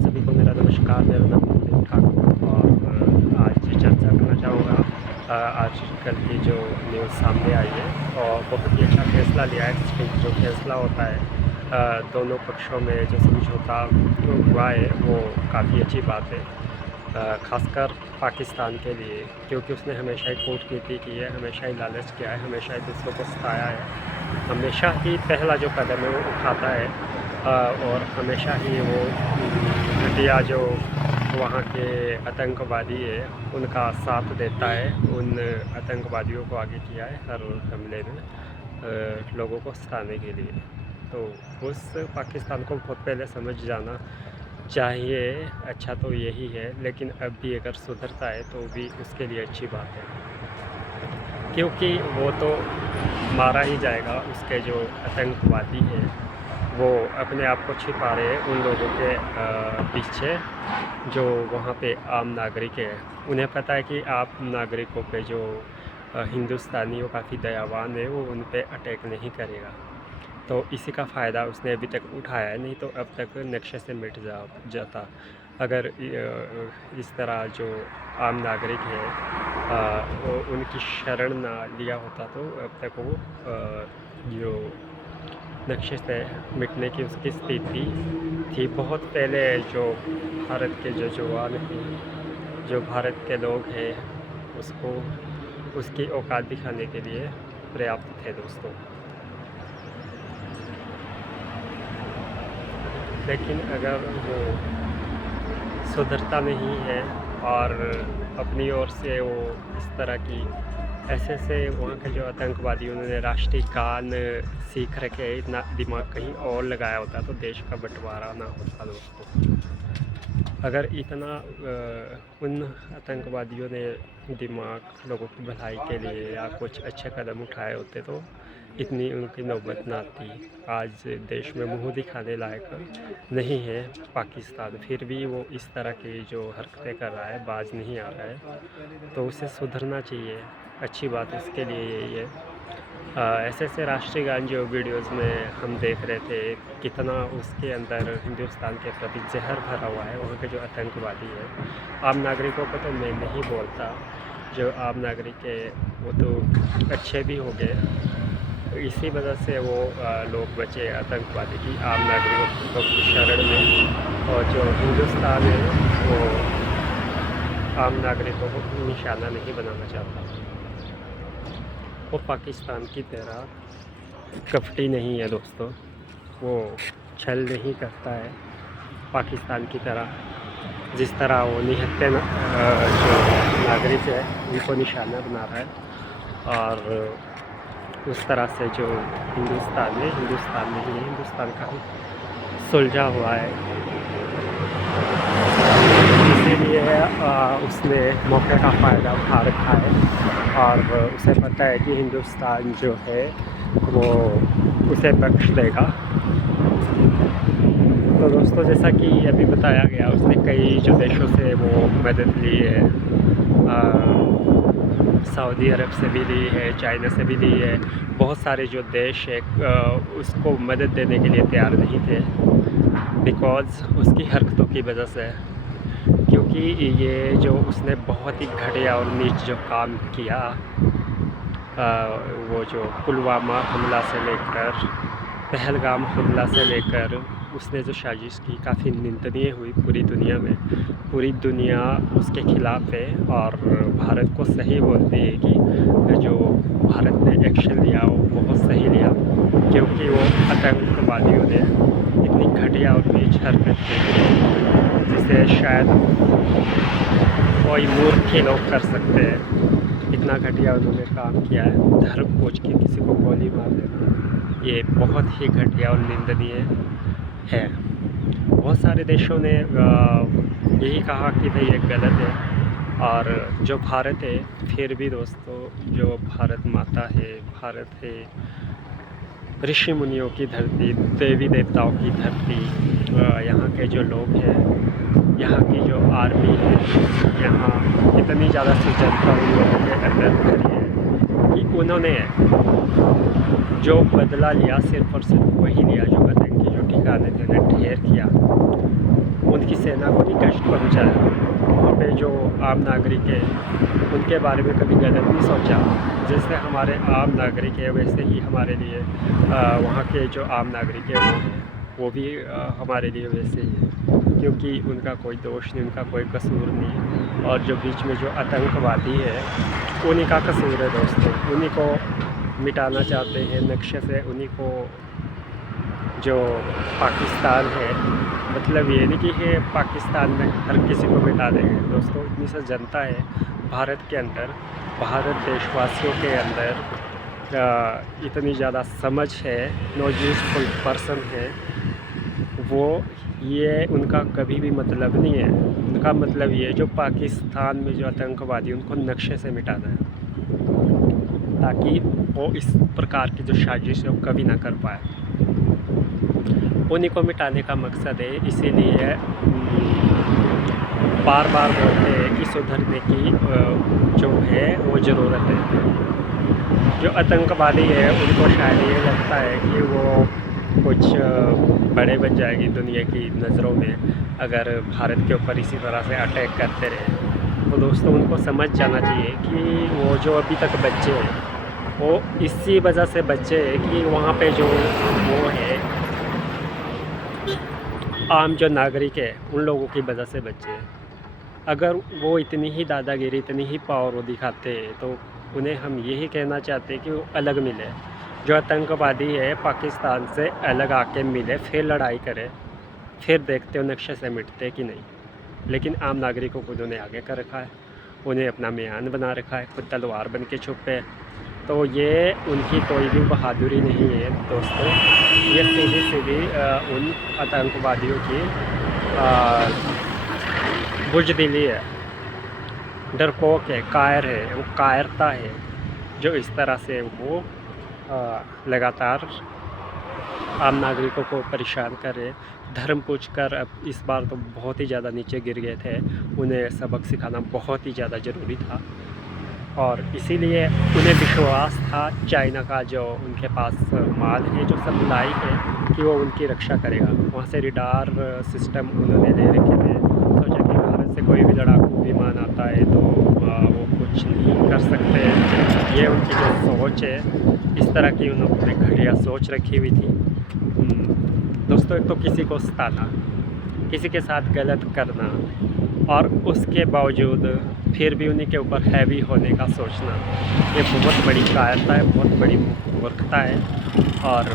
सभी को मेरा नमस्कार। मेरा नाम कुलदीप ठाकुर और आज चर्चा करना चाहूँगा आजकल की जो न्यूज़ सामने आई है और बहुत ही अच्छा फैसला लिया है। जो फैसला होता है दोनों पक्षों में जो समझौता हुआ है वो काफ़ी अच्छी बात है। ख़ासकर पाकिस्तान के लिए, क्योंकि उसने हमेशा ही कूटनीति की है, हमेशा ही लालच किया है, हमेशा ही दूसरों को सताया है, हमेशा ही पहला जो कदम है वो उठाता है और हमेशा ही वो घटिया जो वहाँ के आतंकवादी है उनका साथ देता है। उन आतंकवादियों को आगे किया है हर हमले में लोगों को सताने के लिए। तो उस पाकिस्तान को बहुत पहले समझ जाना चाहिए। अच्छा तो यही है, लेकिन अब भी अगर सुधरता है तो भी उसके लिए अच्छी बात है, क्योंकि वो तो मारा ही जाएगा। उसके जो आतंकवादी हैं वो अपने आप को छिपा रहे हैं उन लोगों के पीछे जो वहाँ पे आम नागरिक है। उन्हें पता है कि आम नागरिकों पे जो हिंदुस्तानी वो काफ़ी दयावान है, वो उन पे अटैक नहीं करेगा। तो इसी का फ़ायदा उसने अभी तक उठाया है, नहीं तो अब तक नक्शे से मिट जाता। अगर इस तरह जो आम नागरिक है वो उनकी शरण ना लिया होता तो अब तक वो जो नक्शे से मिटने की उसकी स्थिति थी। बहुत पहले जो भारत के जो जवान हैं, जो भारत के लोग हैं, उसको उसकी औकात दिखाने के लिए पर्याप्त थे दोस्तों। लेकिन अगर वो सुधरता नहीं है और अपनी ओर से वो इस तरह की ऐसे वहाँ के जो आतंकवादी उन्होंने राष्ट्रीय गान सीख रखे हैं, इतना दिमाग कहीं और लगाया होता तो देश का बंटवारा ना होता दोस्तों। अगर इतना उन आतंकवादियों ने दिमाग लोगों की भलाई के लिए या कुछ अच्छे कदम उठाए होते तो इतनी उनकी नौबत ना आती। आज देश में मुँह दिखाने लायक नहीं है पाकिस्तान, फिर भी वो इस तरह की जो हरकतें कर रहा है, बाज नहीं आ रहा है, तो उसे सुधरना चाहिए। अच्छी बात उसके लिए यही है। ऐसे राष्ट्रीय गान जो वीडियोस में हम देख रहे थे, कितना उसके अंदर हिंदुस्तान के प्रति जहर भरा हुआ है। वहाँ के जो आतंकवादी है, आम नागरिकों को तो मैं नहीं बोलता, जो आम नागरिक है वो तो अच्छे भी हो गए। इसी वजह से वो लोग बचे आतंकवादी की आम नागरिकों की शरण में। और जो हिंदुस्तान है वो आम नागरिकों को निशाना नहीं बनाना चाहता। वो पाकिस्तान की तरह कपटी नहीं है दोस्तों, वो छल नहीं करता है पाकिस्तान की तरह। जिस तरह वो निहत्थे जो नागरिक है उनको निशाना बना रहा है, और उस तरह से जो हिंदुस्तान नहीं है, हिंदुस्तान काफ़ी सुलझा हुआ है। इसीलिए उसने मौके का फ़ायदा उठा रखा है और उसे पता है कि हिंदुस्तान जो है वो उसे बख्श देगा। तो दोस्तों, जैसा कि अभी बताया गया, उसने कई जो देशों से वो मदद ली है, सऊदी अरब से भी ली है, चाइना से भी ली है। बहुत सारे जो देश है उसको मदद देने के लिए तैयार नहीं थे, बिकॉज़ उसकी हरकतों की वजह से। क्योंकि ये जो उसने बहुत ही घटिया और नीच जो काम किया, वो जो पुलवामा हमला से लेकर पहलगाम हमला से लेकर उसने जो साजिश की, काफ़ी निंदनीय हुई पूरी दुनिया में। पूरी दुनिया उसके ख़िलाफ़ है और भारत को सही बोलती है कि जो भारत ने एक्शन लिया वो बहुत सही लिया, क्योंकि वो आतंकवादियों ने इतनी घटिया और नीच हरकत की जिसे शायद कोई मूर्ख ही लोग कर सकते हैं। इतना घटिया उन्होंने काम किया है, धर्म पूछ के किसी को गोली मार देना, ये बहुत ही घटिया और निंदनीय है। बहुत सारे देशों ने यही कहा कि भाई ये गलत है, और जो भारत है, फिर भी दोस्तों जो भारत माता है, भारत है ऋषि मुनियों की धरती, देवी देवताओं की धरती। यहाँ के जो लोग हैं, यहाँ की जो आर्मी है, यहाँ इतनी ज़्यादा सुजनता उन लोगों के अंदर भरी है कि उन्होंने जो बदला लिया सिर्फ और सिर्फ वही लिया जो आतंकी जो ठिकाने थे उन्हें ढेर किया, उनकी सेना को नहीं कष्ट पहुंचाया, वहाँ पे जो आम नागरिक है उनके बारे में कभी गलत नहीं सोचा। जैसे हमारे आम नागरिक है वैसे ही हमारे लिए वहाँ के जो आम नागरिक है वो भी हमारे लिए वैसे ही है, क्योंकि उनका कोई दोष नहीं, उनका कोई कसूर नहीं। और जो बीच में जो आतंकवादी है उन्हीं का कसूर है दोस्तों, उन्हीं को मिटाना चाहते हैं नक्शे से। उन्हीं को जो पाकिस्तान है, मतलब ये नहीं कि ये पाकिस्तान में हर किसी को मिटा देंगे दोस्तों। इतनी सी जनता है भारत के अंदर, भारत देशवासियों के अंदर इतनी ज़्यादा समझ है, नॉलेजफुल पर्सन है वो, ये उनका कभी भी मतलब नहीं है। उनका मतलब ये जो पाकिस्तान में जो आतंकवादी उनको नक्शे से मिटाना है, ताकि वो इस प्रकार की जो साजिश है वो कभी ना कर पाए। उन्हीं को मिटाने का मकसद है, इसीलिए बार बार बोलते हैं कि सुधरने की जो है वो ज़रूरत है। जो आतंकवादी है उनको शायद ये लगता है कि वो कुछ बड़े बन जाएगी दुनिया की नज़रों में अगर भारत के ऊपर इसी तरह से अटैक करते रहे। तो दोस्तों उनको समझ जाना चाहिए कि वो जो अभी तक बच्चे हैं वो इसी वजह से बच्चे हैं कि वहाँ पे जो वो है आम जो नागरिक है उन लोगों की वजह से बच्चे हैं। अगर वो इतनी ही दादागिरी, इतनी ही पावर वो दिखाते तो उन्हें हम यही कहना चाहते हैं कि वो अलग मिले। जो आतंकवादी है पाकिस्तान से अलग आके मिले, फिर लड़ाई करे, फिर देखते हो नक्शे से मिटते कि नहीं। लेकिन आम नागरिकों को उन्होंने आगे कर रखा है, उन्हें अपना म्यान बना रखा है, खुद तलवार बन के छुपे। तो ये उनकी कोई भी बहादुरी नहीं है दोस्तों, ये सीधी सीधी उन आतंकवादियों की बुज़दिली है, डरपोक है, कायर है, वो कायरता है जो इस तरह से वो लगातार आम नागरिकों को परेशान कर रहे। धर्म पूछकर अब इस बार तो बहुत ही ज़्यादा नीचे गिर गए थे, उन्हें सबक सिखाना बहुत ही ज़्यादा ज़रूरी था। और इसीलिए उन्हें विश्वास था चाइना का जो उनके पास माल है, जो सप्लाई है, कि वो उनकी रक्षा करेगा। वहाँ से रडार सिस्टम उन्होंने ले रखे थे, सोचा कि भारत से कोई भी लड़ाकू विमान आता है तो वो कुछ नहीं कर सकते। ये उनकी जो सोच है, इस तरह की उन्होंने घटिया सोच रखी हुई थी। दोस्तों एक तो किसी को सताना, किसी के साथ गलत करना और उसके बावजूद फिर भी उन्हीं के ऊपर हैवी होने का सोचना, ये बहुत बड़ी कायरता है, बहुत बड़ी मूर्खता है। और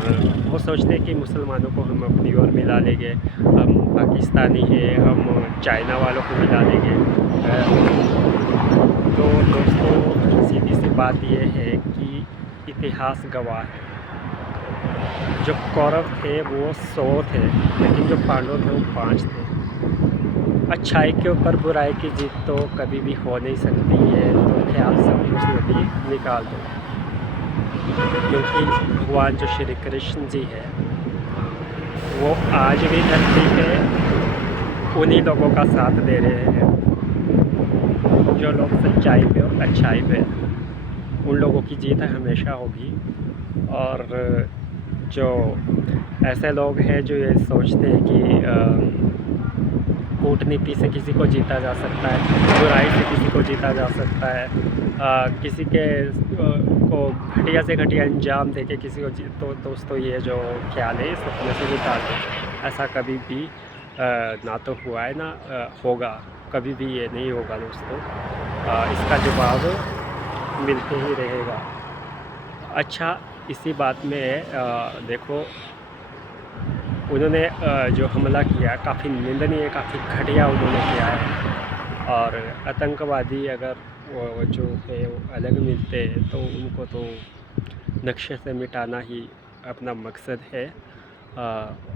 वो सोचते हैं कि मुसलमानों को हम अपनी ओर मिला लेंगे, हम पाकिस्तानी हैं, हम चाइना वालों को मिला लेंगे। तो दोस्तों सीधी सी बात ये है कि इतिहास गवाह है, जो कौरव थे वो 100 थे, लेकिन जो पांडव थे वो 5 थे। अच्छाई के ऊपर बुराई की जीत तो कभी भी हो नहीं सकती है, तो ख्याल सब कुछ नदी निकाल दो, क्योंकि भगवान जो श्री कृष्ण जी है वो आज भी धरती पे उन्हीं लोगों का साथ दे रहे हैं जो लोग सच्चाई पे और अच्छाई पे, उन लोगों की जीत हमेशा होगी। और जो ऐसे लोग हैं जो ये सोचते हैं कि कूटनीति से किसी को जीता जा सकता है, बुराई से किसी को जीता जा सकता है, किसी के को घटिया से घटिया अंजाम दे के किसी को तो दोस्तों ये जो ख्याल है सपने से निकाल दो। ऐसा कभी भी ना तो हुआ है ना होगा, कभी भी ये नहीं होगा दोस्तों। इसका जवाब मिलते ही रहेगा। अच्छा इसी बात में देखो उन्होंने जो हमला किया काफ़ी निंदनीय, काफ़ी घटिया उन्होंने किया है। और आतंकवादी अगर वो जो है वो अलग मिलते तो उनको तो नक्शे से मिटाना ही अपना मकसद है।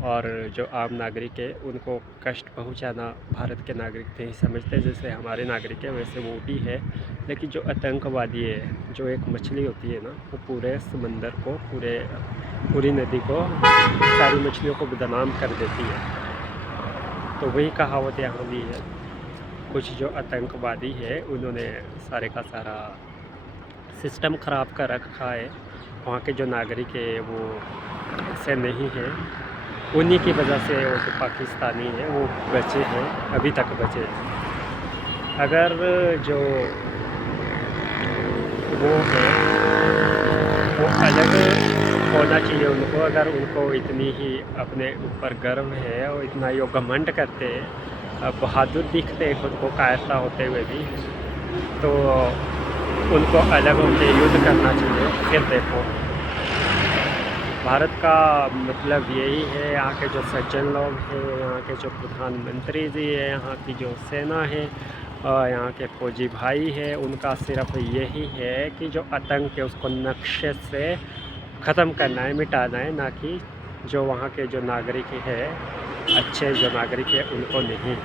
और जो आम नागरिक है उनको कष्ट पहुंचाना भारत के नागरिक नहीं समझते, जैसे हमारे नागरिक है वैसे वो भी है। लेकिन जो आतंकवादी है, जो एक मछली होती है ना, वो पूरे समंदर को, पूरी नदी को, सारी मछलियों को बदनाम कर देती है। तो वही कहावत यहाँ भी है। कुछ जो आतंकवादी है उन्होंने सारे का सारा सिस्टम ख़राब कर रखा है, वहाँ के जो नागरिक है वो ऐसे नहीं है। उन्हीं की वजह से वो जो पाकिस्तानी हैं वो बचे हैं, अभी तक बचे हैं। अगर जो वो हैं वो अलग होना चाहिए उनको, अगर उनको इतनी ही अपने ऊपर गर्व है और इतना ये घमंड करते हैं, बहादुर दिखते हैं खुद को कायरता होते हुए भी, तो उनको अलग होकर युद्ध करना चाहिए। फिर देखो भारत का मतलब यही है, यहाँ के जो सज्जन लोग हैं, यहाँ के जो प्रधानमंत्री जी है, यहाँ की जो सेना है, यहाँ के फौजी भाई है, उनका सिर्फ यही है कि जो आतंक है उसको नक्शे से ख़त्म करना है, मिटाना है, ना कि जो वहाँ के जो नागरिक है, अच्छे जो नागरिक है उनको नहीं।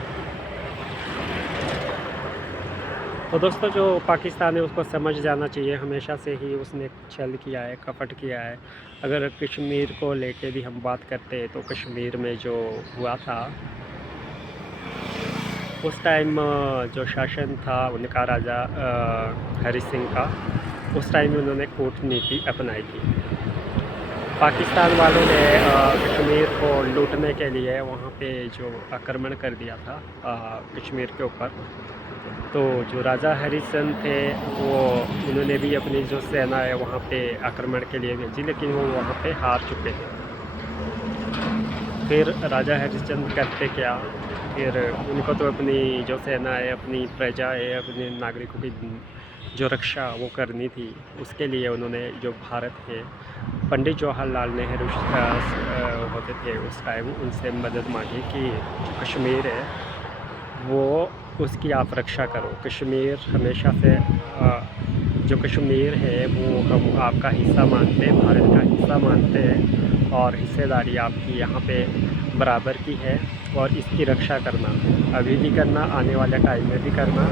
तो दोस्तों जो पाकिस्तान है उसको समझ जाना चाहिए, हमेशा से ही उसने छल किया है, कपट किया है। अगर कश्मीर को लेके भी हम बात करते हैं तो कश्मीर में जो हुआ था उस टाइम जो शासन था उनका राजा हरि सिंह का, उस टाइम उन्होंने कूटनीति अपनाई थी। पाकिस्तान वालों ने कश्मीर को लूटने के लिए वहाँ पे जो आक्रमण कर दिया था कश्मीर के ऊपर। तो जो राजा हरिचंद थे वो उन्होंने भी अपनी जो सेना है वहाँ पे आक्रमण के लिए भेजी, लेकिन वो वहाँ पे हार चुके थे। फिर राजा हरिचंद करते क्या, फिर उनको तो अपनी जो सेना है, अपनी प्रजा है, अपने नागरिकों की जो रक्षा वो करनी थी। उसके लिए उन्होंने जो भारत है, पंडित जवाहरलाल नेहरू होते थे उस टाइम, उनसे मदद मांगी कि कश्मीर है वो उसकी आप रक्षा करो। कश्मीर हमेशा से जो कश्मीर है वो हम आपका हिस्सा मानते हैं, भारत का हिस्सा मानते हैं, और हिस्सेदारी आपकी यहाँ पे बराबर की है, और इसकी रक्षा करना अभी भी करना, आने वाले टाइम में भी करना,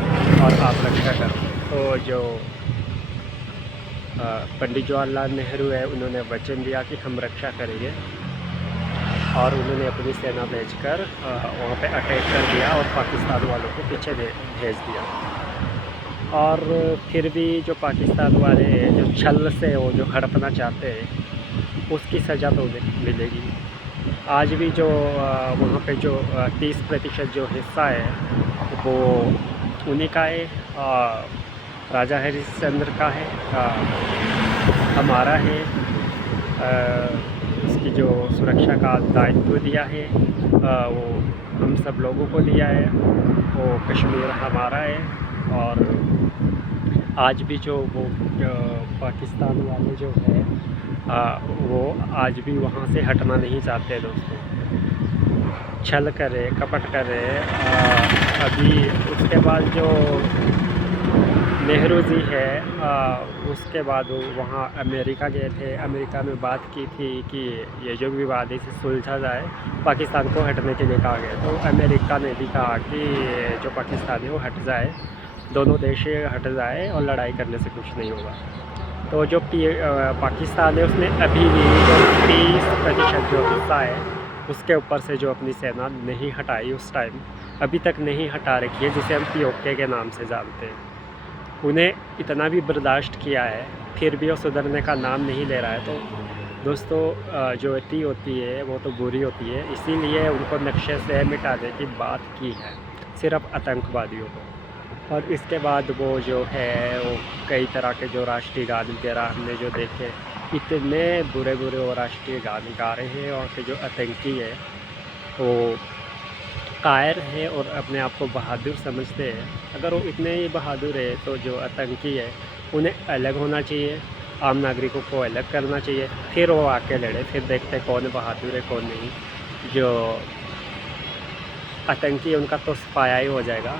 और आप रक्षा करो। तो जो पंडित जवाहरलाल नेहरू है उन्होंने वचन दिया कि हम रक्षा करेंगे, और उन्होंने अपनी सेना भेजकर वहाँ पे अटैक कर दिया और पाकिस्तान वालों को पीछे भेज दिया। और फिर भी जो पाकिस्तान वाले जो छल से वो जो हड़पना चाहते हैं उसकी सज़ा तो मिलेगी। आज भी जो वहाँ पे जो 30% जो हिस्सा है वो उन्हीं का है, राजा हरिश्चंद्र का है, हमारा है। उसकी जो सुरक्षा का दायित्व दिया है वो हम सब लोगों को दिया है। वो कश्मीर हमारा है, और आज भी जो वो पाकिस्तान वाले जो है वो आज भी वहाँ से हटना नहीं चाहते दोस्तों। छल करे, कपट करे। अभी उसके बाद जो नेहरू जी है उसके बाद वो वहाँ अमेरिका गए थे, अमेरिका में बात की थी कि ये जो विवाद है इसे सुलझा जाए, पाकिस्तान को हटने के लिए कहा गया। तो अमेरिका ने भी कहा कि जो पाकिस्तान है वो हट जाए, दोनों देश हट जाए, और लड़ाई करने से कुछ नहीं होगा। तो जो पाकिस्तान है उसने अभी भी जो 30% जो हिस्सा है उसके ऊपर से जो अपनी सेना नहीं हटाई उस टाइम, अभी तक नहीं हटा रखी है, जिसे हम POK के नाम से जानते हैं। उन्हें इतना भी बर्दाश्त किया है, फिर भी वो सुधरने का नाम नहीं ले रहा है। तो दोस्तों जो अति होती है वो तो बुरी होती है, इसीलिए उनको नक्शे से मिटाने की बात की है, सिर्फ आतंकवादियों को। और इसके बाद वो जो है वो कई तरह के जो राष्ट्रीय गान वगैरह हमने जो देखे, इतने बुरे बुरे वो राष्ट्रीय गान गा रहे हैं। और के जो आतंकी है वो कायर है और अपने आप को बहादुर समझते हैं। अगर वो इतने ही बहादुर है तो जो आतंकी है उन्हें अलग होना चाहिए, आम नागरिकों को अलग करना चाहिए, फिर वो आके लड़े, फिर देखते कौन बहादुर है कौन नहीं। जो आतंकी है उनका तो सफाया ही हो जाएगा,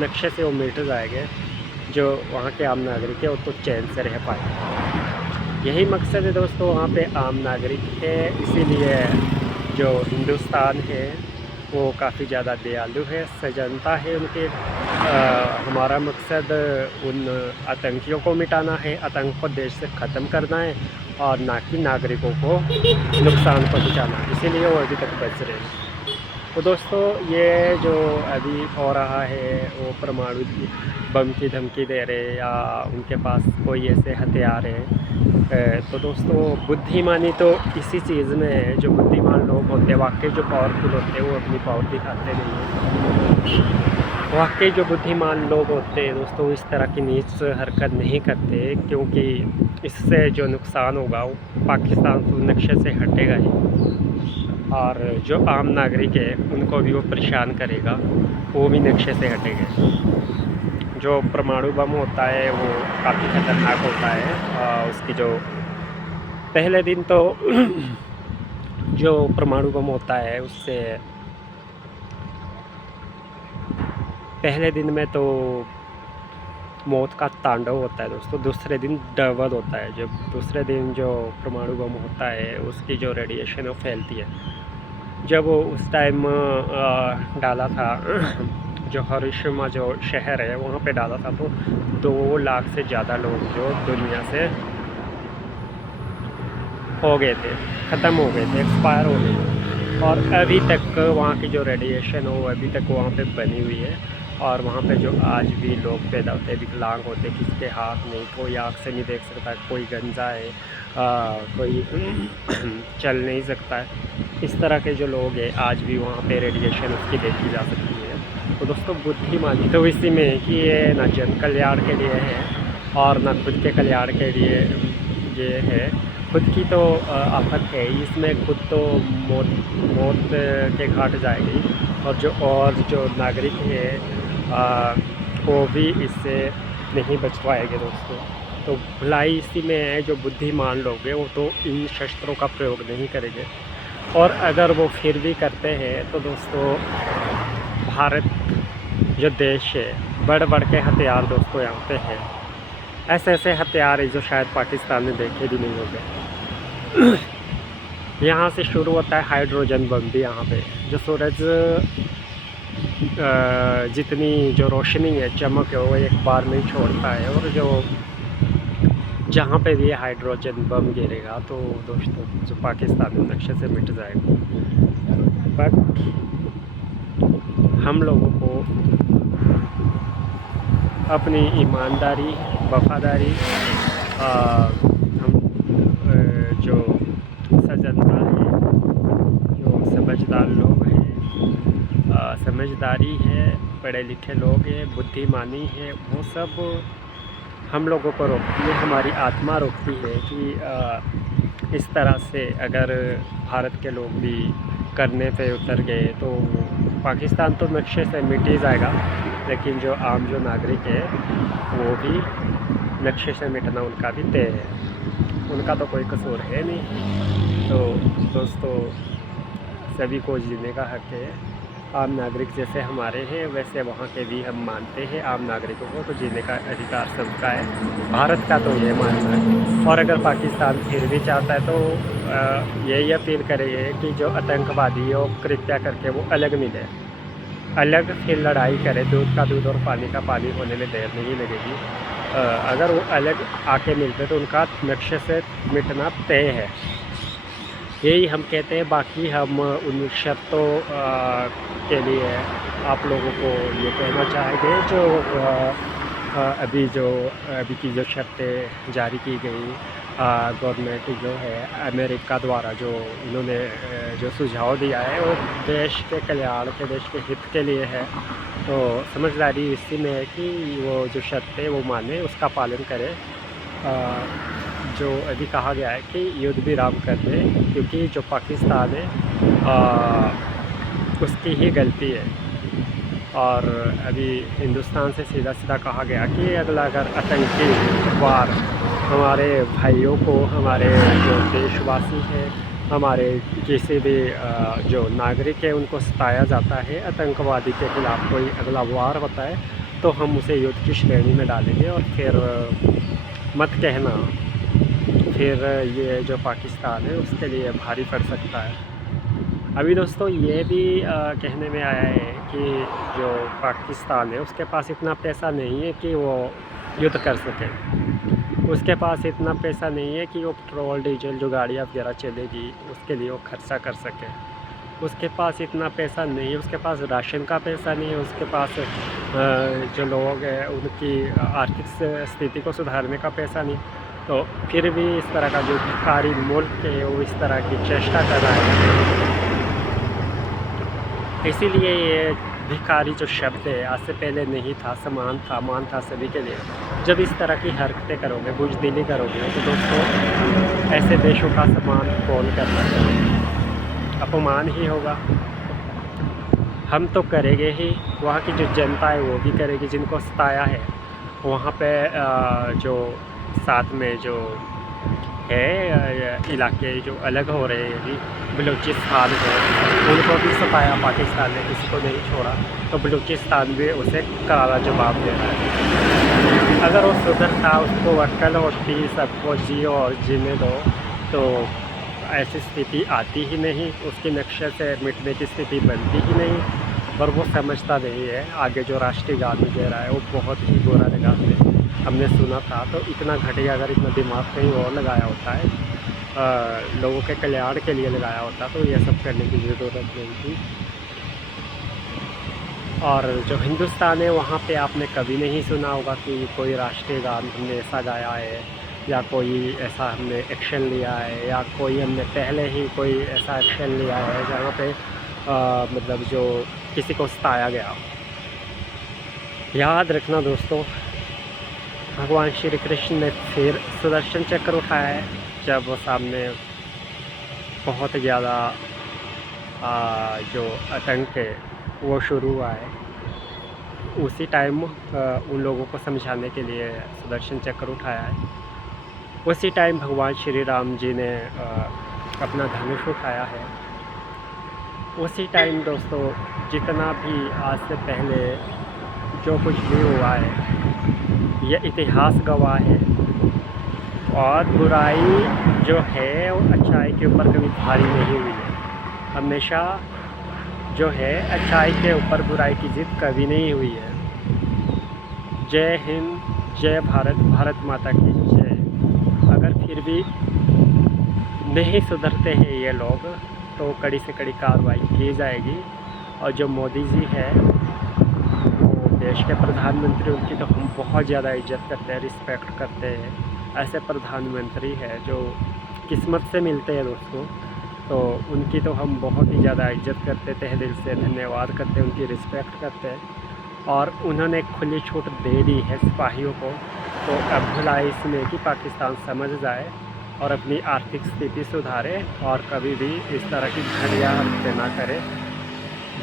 नक्शे से वो मिट जाएंगे। जो वहाँ के आम नागरिक है वो तो चैन से रह पाएंगे। यही मकसद है दोस्तों, वहाँ पे आम नागरिक है, इसीलिए जो हिंदुस्तान है वो काफ़ी ज़्यादा दयालु है, सजनता है उनके। हमारा मकसद उन आतंकियों को मिटाना है, आतंक को देश से ख़त्म करना है, और ना कि नागरिकों को नुकसान पहुँचाना, इसीलिए वो अभी तक बच रहे हैं। तो दोस्तों ये जो अभी हो रहा है वो परमाणु बम की धमकी दे रहे, या उनके पास कोई ऐसे हथियार है तो दोस्तों बुद्धिमानी तो इसी चीज़ में है, जो बुद्धिमान लोग होते हैं वाकई जो पावरफुल होते हैं वो अपनी पावर दिखाते नहीं हैं। वाकई जो बुद्धिमान लोग होते हैं दोस्तों इस तरह की नीच हरकत नहीं करते, क्योंकि इससे जो नुकसान होगा वो पाकिस्तान तो नक्शे से हटेगा ही, और जो आम नागरिक है उनको भी वो परेशान करेगा, वो भी नक्शे से हटेंगे। जो परमाणु बम होता है वो काफ़ी ख़तरनाक होता है। उसकी जो पहले दिन तो जो परमाणु बम होता है उससे पहले दिन में तो मौत का तांडव होता है दोस्तों, दूसरे दिन डबल होता है। जब दूसरे दिन जो परमाणु बम होता है उसकी जो रेडिएशन वो फैलती है। जब वो उस टाइम डाला था जो हिरोशिमा जो शहर है वहाँ पे डाला था, तो 2 लाख से ज़्यादा लोग जो दुनिया से हो गए थे, ख़त्म हो गए थे, एक्सपायर हो गए। और अभी तक वहाँ की जो रेडिएशन हो अभी तक वहाँ पे बनी हुई है। और वहाँ पे जो आज भी लोग पैदा होते हैं विकलांग होते हैं, किसके हाथ नहीं, कोई आँख से नहीं देख सकता, कोई गंजा है, कोई चल नहीं सकता है, इस तरह के जो लोग हैं आज भी वहाँ पे रेडिएशन उसकी देखी जा सकती है। तो दोस्तों बुद्धिमानी तो इसी में है कि ये ना जन कल्याण के लिए है और ना खुद के कल्याण के लिए ये है। खुद की तो आफत है इसमें, खुद तो मौत के घाट जाएगी, और जो नागरिक है वो भी इससे नहीं बच पाएंगे दोस्तों। तो भलाई इसी में है, जो बुद्धिमान लोग हैं वो तो इन शस्त्रों का प्रयोग नहीं करेंगे, और अगर वो फिर भी करते हैं तो दोस्तों भारत जो देश है बढ़ बढ़ के हथियार दोस्तों यहाँ पे है, ऐसे ऐसे हथियार है जो शायद पाकिस्तान में देखे भी नहीं होंगे। यहाँ से शुरू होता है हाइड्रोजन बम भी यहाँ पे, जो सूरज जितनी जो रोशनी है चमक है वो एक बार में ही छोड़ता है, और जो जहाँ पे भी हाइड्रोजन बम गिरेगा तो दोस्तों जो पाकिस्तान में नक्शे से मिट जाएगा। बट हम लोगों को अपनी ईमानदारी, वफादारी, हम जो सज्जनता है, जो समझदार लोग हैं, समझदारी है, पढ़े लिखे लोग हैं, बुद्धिमानी है, वो सब हम लोगों को रोकती है, हमारी आत्मा रोकती है कि इस तरह से अगर भारत के लोग भी करने पे उतर गए तो पाकिस्तान तो नक्शे से मिट ही जाएगा, लेकिन जो आम जो नागरिक है वो भी नक्शे से मिटना उनका भी तय है, उनका तो कोई कसूर है नहीं। तो दोस्तों सभी को जीने का हक है, आम नागरिक जैसे हमारे हैं वैसे वहाँ के भी हम मानते हैं आम नागरिकों को तो जीने का अधिकार सबका है, भारत का तो ये मानना है। और अगर पाकिस्तान फिर भी चाहता है तो यही अपील करेंगे कि जो आतंकवादी हो कृत्या करके वो अलग मिले, अलग फिर लड़ाई करे, दूध का दूध और पानी का पानी होने में देर नहीं लगेगी। अगर वो अलग आके मिलते तो उनका नक्शे से मिटना तय है, यही हम कहते हैं। बाकी हम उन शर्तों के लिए आप लोगों को ये कहना चाहेंगे जो अभी की जो शर्तें जारी की गई गवर्नमेंट जो है अमेरिका द्वारा, जो इन्होंने जो सुझाव दिया है वो देश के कल्याण के, देश के हित के लिए है। तो समझदारी इसी में है कि वो जो शर्तें वो माने, उसका पालन करें। जो अभी कहा गया है कि युद्ध विराम कर दे, क्योंकि जो पाकिस्तान है उसकी ही गलती है। और अभी हिंदुस्तान से सीधा सीधा कहा गया कि अगला अगर आतंकी वार हमारे भाइयों को, हमारे जो देशवासी हैं, हमारे किसी भी जो नागरिक है उनको सताया जाता है, आतंकवादी के खिलाफ़ कोई अगला वार होता है तो हम उसे युद्ध की श्रेणी में डालेंगे। और फिर मत कहना फिर ये जो पाकिस्तान है उसके लिए भारी पड़ सकता है। अभी दोस्तों ये भी कहने में आया है कि जो पाकिस्तान है उसके पास इतना पैसा नहीं है कि वो युद्ध कर सके, उसके पास इतना पैसा नहीं है कि वो पेट्रोल डीजल जो गाड़ियाँ वगैरह चलेगी उसके लिए वो खर्चा कर सके, उसके पास इतना पैसा नहीं है, उसके पास राशन का पैसा नहीं है, उसके पास जो लोग हैं उनकी आर्थिक स्थिति को सुधारने का पैसा नहीं। तो फिर भी इस तरह का जो भिखारी मुल्क है वो इस तरह की चेष्टा कर रहा है। इसीलिए ये भिखारी जो शब्द है आज से पहले नहीं था, समान था, मान था सभी के लिए। जब इस तरह की हरकतें करोगे, बुज़दिली करोगे तो दोस्तों ऐसे देशों का सम्मान कौन करना चाहिए? अपमान ही होगा। हम तो करेंगे ही, वहाँ की जो जनता है वो भी करेगी, जिनको सताया है। वहाँ पे जो साथ में जो है इलाके जो अलग हो रहे हैं जी, बलूचिस्तान है, उनको भी सताया पाकिस्तान ने, किसी को नहीं छोड़ा। तो बलूचिस्तान भी उसे करारा जवाब दे रहा है। अगर वो सुधरता, उसको अक्ल होती, सबको जियो और जीने दो, तो ऐसी स्थिति आती ही नहीं, उसके नक्शे से मिटने की स्थिति बनती ही नहीं। पर वो समझता नहीं है। आगे जो राष्ट्रीय गान दे रहा है वो बहुत ही बुरा लगा हमने सुना था। तो इतना घटिया, अगर इतना दिमाग कहीं और लगाया होता है, लोगों के कल्याण के लिए लगाया होता, तो ये सब करने की ज़रूरत नहीं थी। और जो हिंदुस्तान है वहाँ पे आपने कभी नहीं सुना होगा कि कोई राष्ट्रीय गान हमने ऐसा गाया है, या कोई ऐसा हमने एक्शन लिया है, या कोई हमने पहले ही कोई ऐसा एक्शन लिया है जहाँ पे मतलब जो किसी को सताया गया। याद रखना दोस्तों, भगवान श्री कृष्ण ने फिर सुदर्शन चक्र उठाया है जब वो सामने बहुत ज़्यादा जो आतंक है वो शुरू हुआ है। उसी टाइम उन लोगों को समझाने के लिए सुदर्शन चक्र उठाया है। उसी टाइम भगवान श्री राम जी ने अपना धनुष उठाया है। उसी टाइम दोस्तों जितना भी आज से पहले जो कुछ भी हुआ है ये इतिहास गवाह है। और बुराई जो है वो अच्छाई के ऊपर कभी भारी नहीं हुई है। हमेशा जो है अच्छाई के ऊपर बुराई की जीत कभी नहीं हुई है। जय हिंद, जय भारत, भारत माता की जय। अगर फिर भी नहीं सुधरते हैं ये लोग तो कड़ी से कड़ी कार्रवाई की जाएगी। और जो मोदी जी है वो देश के प्रधानमंत्री, उनकी तो हम बहुत ज़्यादा इज्जत करते हैं, रिस्पेक्ट करते हैं। ऐसे प्रधानमंत्री है जो किस्मत से मिलते हैं दोस्तों, तो उनकी तो हम बहुत ही ज़्यादा इज्जत करते, तहे दिल से धन्यवाद करते हैं, उनकी रिस्पेक्ट करते हैं। और उन्होंने खुली छूट दे दी है सिपाहियों को। तो अब भला इसमें कि पाकिस्तान समझ जाए और अपनी आर्थिक स्थिति सुधारे और कभी भी इस तरह की घटिया हरकतें ना करे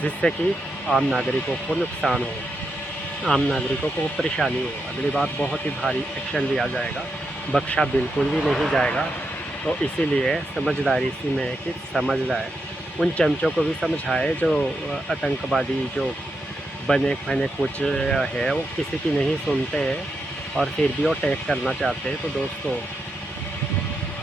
जिससे कि आम नागरिकों को नुकसान हो, आम नागरिकों को परेशानी हो। अगली बार बहुत ही भारी एक्शन लिया जाएगा, बख्शा बिल्कुल भी नहीं जाएगा। तो इसीलिए समझदारी इसी में है कि समझ जाए, उन चमचों को भी समझाए जो आतंकवादी जो बने बने कुछ है वो किसी की नहीं सुनते हैं और फिर भी वो अटैक करना चाहते हैं। तो दोस्तों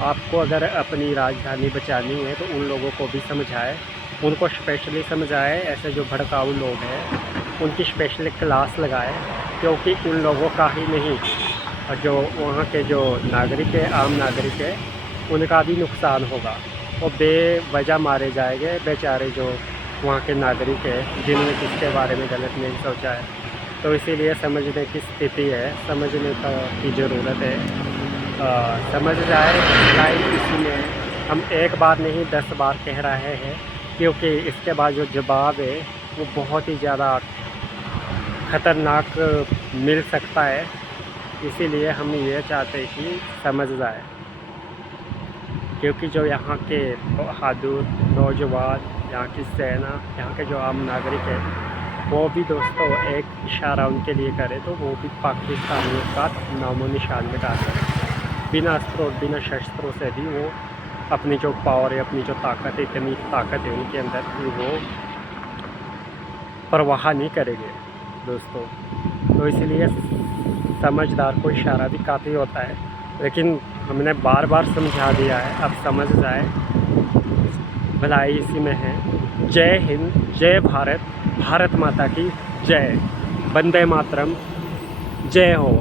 आपको अगर अपनी राजधानी बचानी है तो उन लोगों को भी समझाए, उनको स्पेशली समझाए। ऐसे जो भड़काऊ लोग हैं उनकी स्पेशली क्लास लगाए, क्योंकि उन लोगों का ही नहीं और जो वहाँ के जो नागरिक है, आम नागरिक है, उनका भी नुकसान होगा। वो बेवजह मारे जाएंगे बेचारे जो वहाँ के नागरिक है जिन्होंने किसके बारे में गलत नहीं सोचा है। तो इसीलिए समझने की स्थिति है, समझने की ज़रूरत है। समझ जाए लाइन इसी में हम एक बार नहीं 10 बार कह रहे हैं, क्योंकि इसके बाद जो जवाब है वो बहुत ही ज़्यादा ख़तरनाक मिल सकता है। इसीलिए हम ये चाहते हैं कि समझ जाए, क्योंकि जो यहाँ के बहादुर नौजवान, यहाँ की सेना, यहाँ के जो आम नागरिक है वो भी दोस्तों एक इशारा उनके लिए करे तो वो भी पाकिस्तानियों का नामो निशान मिटा दें। बिना अस्त्रों बिना शस्त्रों से भी वो अपनी जो पावर है, अपनी जो ताकत है, इतनी ताकत है उनके अंदर कि वो परवाह नहीं करेंगे दोस्तों। तो इसलिए समझदार को इशारा भी काफ़ी होता है, लेकिन हमने बार बार समझा दिया है, अब समझ जाए, भलाई इसी में है। जय हिंद, जय भारत, भारत माता की जय, वंदे मातरम, जय हो।